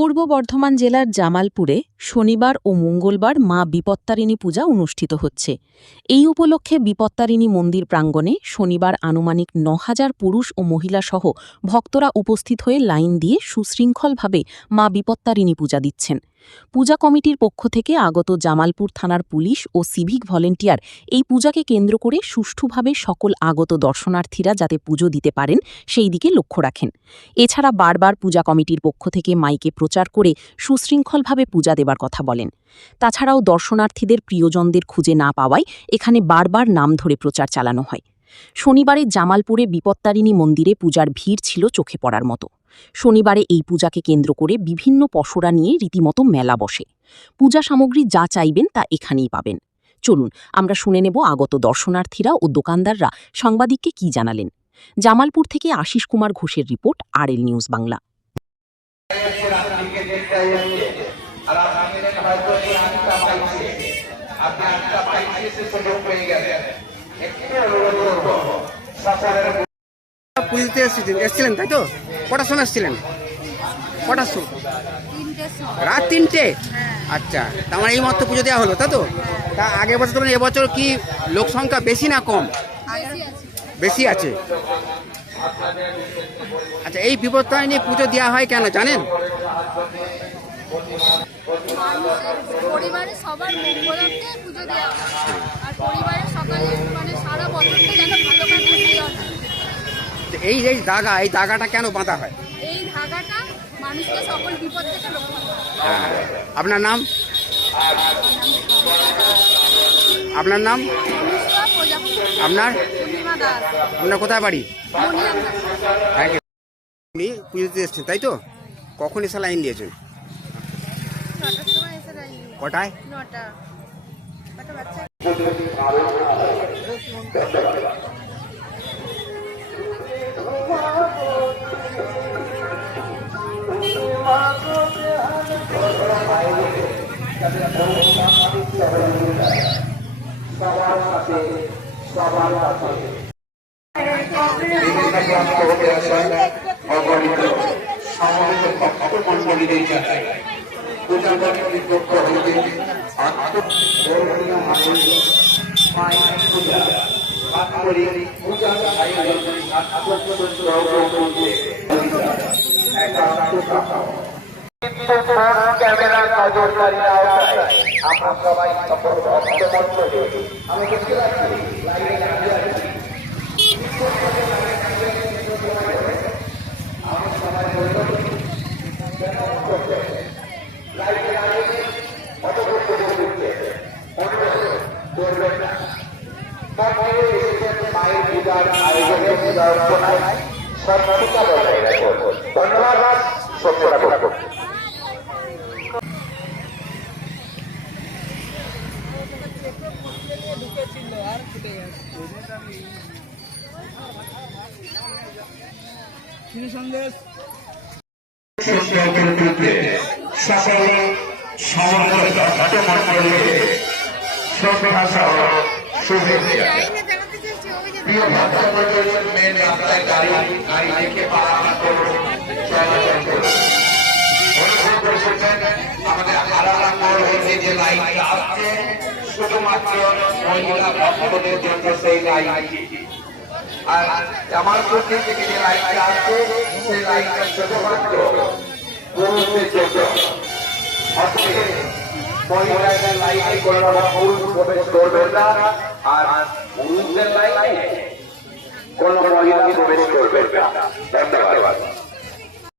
পূর্ব বর্ধমান জেলার জামালপুরে শনিবার ও মঙ্গলবার মা বিপত্তারিণী পূজা অনুষ্ঠিত হচ্ছে। এই উপলক্ষে বিপত্তারিণী মন্দির প্রাঙ্গণে শনিবার আনুমানিক ৯,০০০ পুরুষ ও মহিলাসহ ভক্তরা উপস্থিত হয়ে লাইন দিয়ে সুশৃঙ্খলভাবে মা বিপত্তারিণী পূজা দিচ্ছেন। পূজা কমিটির পক্ষ থেকে আগত জামালপুর থানার পুলিশ ও সিভিক ভলেন্টিয়ার এই পূজাকে কেন্দ্র করে সুষ্ঠুভাবে সকল আগত দর্শনার্থীরা যাতে পুজো দিতে পারেন সেই দিকে লক্ষ্য রাখেন। এছাড়া বারবার পূজা কমিটির পক্ষ থেকে মাইকে প্রচার করে সুশৃঙ্খলভাবে পূজা দেবার কথা বলেন। তাছাড়াও দর্শনার্থীদের প্রিয়জনদের খুঁজে না পাওয়ায় এখানে বারবার নাম ধরে প্রচার চালানো হয়। শনিবারে জামালপুরে বিপত্তারিণী মন্দিরে পূজার ভিড় ছিল চোখে পড়ার মতো। শনিবারে এই পূজাকে কেন্দ্র করে বিভিন্ন পসরা নিয়ে রীতিমতো মেলা বসে। পূজা সামগ্রী যা চাইবেন তা এখানেই পাবেন। চলুন আমরা শুনে নেব আগত দর্শনার্থীরা ও দোকানদাররা সাংবাদিককে কি জানালেন। জামালপুর থেকে আশিস কুমার ঘোষের রিপোর্ট, RL নিউজ বাংলা। পুজোতে এসেছিলেন তাই তো? কটার সময় এসেছিলেন? কটার সময়? রাত ৩টে। আচ্ছা, তার মানে এই মাত্র পুজো দেওয়া হলো তাই তো? তা আগের বছর মানে এবছর কি লোক সংখ্যা বেশি না কম? বেশি আছে। আচ্ছা, এই বিপত্তারিণী পুজো দেওয়া হয় কেন জানেন? পরিবারের সবার মঙ্গলার্থে পুজো দেওয়া হয় আর পরিবারের সকালে মানে সারা বছরটা যেন ভালো কাটে সেই জন্য। এই দাগাটা কেন বাঁধা হয়? এই ধাগাটা মানুষকে সকল বিপদ থেকে রক্ষা করে। হ্যাঁ, আপনার নাম? আপনার নাম? অনুষ্কা প্রজাপতি। আপনার? পূর্ণিমা দাস। আপনার কোথায় বাড়ি? মণিয়ান্না। Thank you. আপনি পুজোতে এসেছেন তাই তো? কখন এসে লাইন দিয়েছেন? 9টার সময় এসে যাই। কটায়? 9টা। কটা বাচ্চা? ক্যামেরা নজরদারি আওতায় আমরা সবাই সকল ভক্তমণ্ডলী আমি দেখতে পাচ্ছি লাইনে দাঁড়িয়ে আছি। আমি সবাই বলবো লাইনে দাঁড়িয়ে কত করতে দিচ্ছে করবেন না। মন্দিরে এসেছেন মায়ের পূজার আয়োজনে পূজা অর্চনায় সর্বদা বজায় রাখুন। ধন্যবাদ। সত্যরা বলবো সকল সমবেত ভক্তমণ্ডলীকে শ্রদ্ধা সহ শুভেচ্ছা। প্রিয় ভক্তমণ্ডলী, মেন রাস্তায় গাড়ি রেখে পারাপার করুন, চলাচল করুন। অনুভব করেছেন আমাদের হারালা মোড় হতে যে লাইনটা আসছে শুধুমাত্র মহিলা ভক্তদের জন্য সেই লাইনটি, আর জামালপুর থেকে যে লাইনটা আসছে সেই লাইনটা শুধুমাত্র পুরুষদের জন্য। মহিলাদের লাইনে কোনো পুরুষ প্রবেশ করবেন না, আর পুরুষদের লাইনে কোনো মহিলা প্রবেশ করবেন না। ধন্যবাদ।